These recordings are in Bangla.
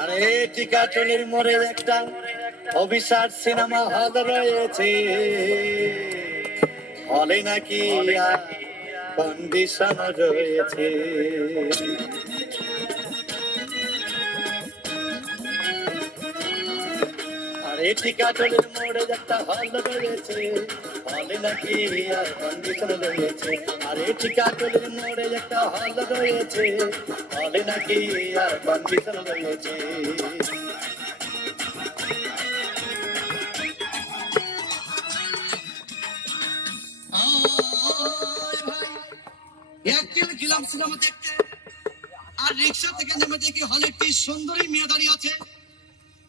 আরে টিকাটলির মোড়ে একটা অভিশাপ সিনেমা হল রয়েছে, হলে নাকি কন্ডিশন রয়েছে। আরে টিকাটলির মোড়ে একটা হল রয়েছে, হলে নাকি কন্ডিশন রয়েছে। আরে টিকাটলির মোড়ে একটা হল রয়েছে, হলে নাকি কন্ডিশন রয়েছে। একদিন গেলাম সিনেমা দেখতে, আর রিক্সা থেকে নেমে দেখি হলে একটি সুন্দরী মেয়ে দাঁড়িয়ে আছে।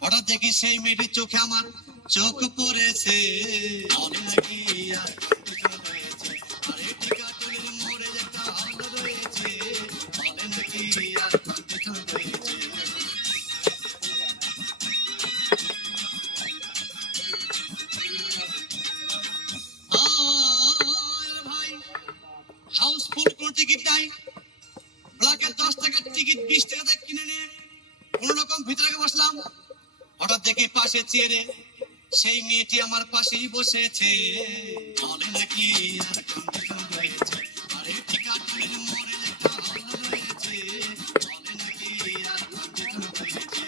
হঠাৎ দেখি সেই মেয়েটির চোখে আমার চোখ পড়েছে, হলে নাকি কন্ডিশন রয়েছে। আরে টিকাটলির মোড়ে একটা হল রয়েছে, হলে নাকি কন্ডিশন রয়েছে। ভাই হাউসফুল কোন টিকিট নাই, ব্ল্যাকের 10 টাকার টিকিট 20 টাকা দিয়ে কিনে নিয়ে কোন রকম ভিতরে বসলাম। হঠাৎ দেখি পাশে চেয়ারে সেই মেয়েটি আমার পাশেই বসেছে, বলে নাকি আর কন্ডিশন রয়েছে। আরে টিকাটলির মোড়ে একটা হল রয়েছে, বলে নাকি আর কন্ডিশন রয়েছে।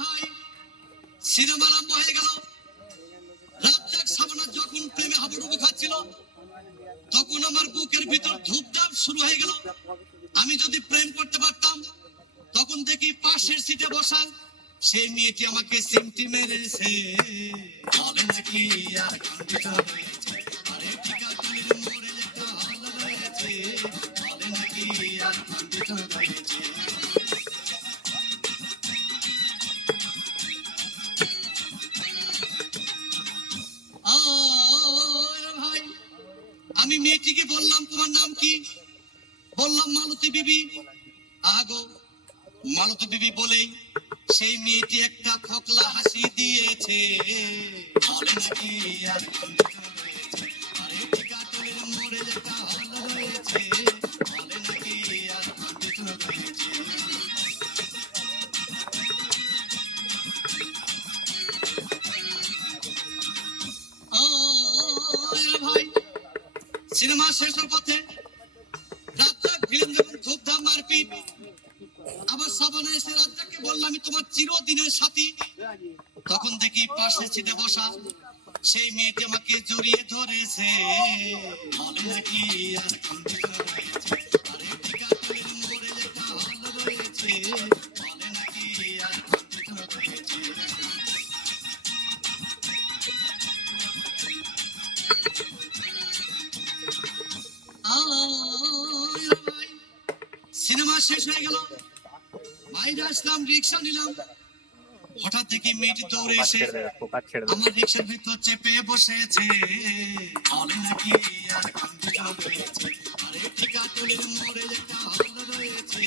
ভাই সিনেমা আরম্ভ হয়ে গেল। রাজ্জাক সাবানা যখন প্রেমে হাবুডুবু খাচ্ছিল, তখন আমার বুকের ভিতর ধূপধাপ শুরু হয়ে গেল। আমি যদি প্রেম করতে পারতাম, তখন দেখি পাশের সিটে বসা সেই মেয়েটি আমাকে সিমটি মেরেছে, বলে নাকি আর কন্ডিশন রয়েছে। আরে টিকাটলির মোড়ে একটা হল রয়েছে, বলে নাকি আর কন্ডিশন রয়েছে। ভাই আমি মেয়েটিকে বললাম, তোমার নাম কি? বললাম মালতী বিবি। আগো মালতী বিবি বলেই সেই মেয়েটি একটা খোকলা হাসি দিয়েছে, বলে নাকি আর কন্ডিশন রয়েছে। আরে টিকাটলির মোড়ে একটা হল রয়েছে, বলে নাকি আর কন্ডিশন রয়েছে। ভাই সিনেমা শেষের পথে রাজ্জাক ভিলেন যখন ধূপধাম মারপিট, আবার সাবানা এসে রাজ্জাককে বললাম আমি তোমার চিরদিনের সাথী। তখন দেখি পাশে সিটে বসা সেই মেয়েটি আমাকে জড়িয়ে ধরেছে, বলে নাকি আর কন্ডিশন রয়েছে। আরে টিকাটলির মোড়ে একটা হল রয়েছে, বলে নাকি আর কন্ডিশন রয়েছে। সিনেমা শেষ হয়ে গেল, বাইরে আসলাম, রিক্সা নিলাম। হঠাৎ দেখি মেয়েটি দৌড়ে এসে আমার রিক্সার ভিতর চেপে বসেছে, বলে নাকি আর কন্ডিশন রয়েছে। আরে টিকাটলির মোড়ে একটা হল রয়েছে,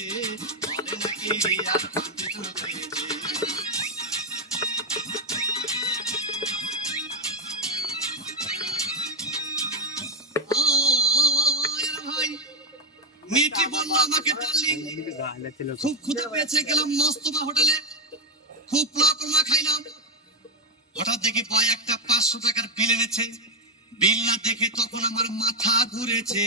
বলে নাকি আর কন্ডিশন রয়েছে। ভাই মেয়েটি বলল আমাকে ডার্লিং, খুব ক্ষুধা পেয়েছে, গেলাম মস্তফা হোটেলে, খুব পোলাও কোরমা খাইলাম। হঠাৎ দেখি বয় একটা 500 টাকার বিল এনেছে। বিল না দেখে তখন আমার মাথা ঘুরেছে,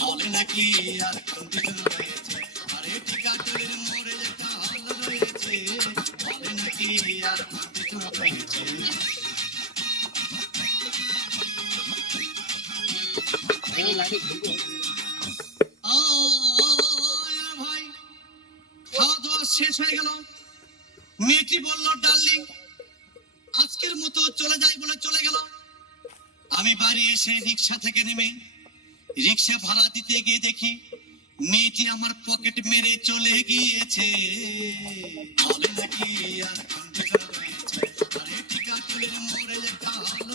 বলে নাকি আর কন্ডিশন রয়েছে। আরে টিকাটলির মোড়ে একটা হল রয়েছে, বলে নাকি আর কন্ডিশন রয়েছে। ভাই খাওয়া দাওয়া শেষ হয়ে গেল। মেয়েটি বলল ডার্লিং আজকের মতো চলে যাই বলে চলে গেল। আমি বাড়ি এসে রিক্সা থেকে নেমে রিক্সা ভাড়া দিতে গিয়ে দেখি মেয়েটি আমার পকেট মেরে চলে গিয়েছে, বলে নাকি আর কন্ডিশন রয়েছে। আরে টিকাটলির মোড়ে একটা হল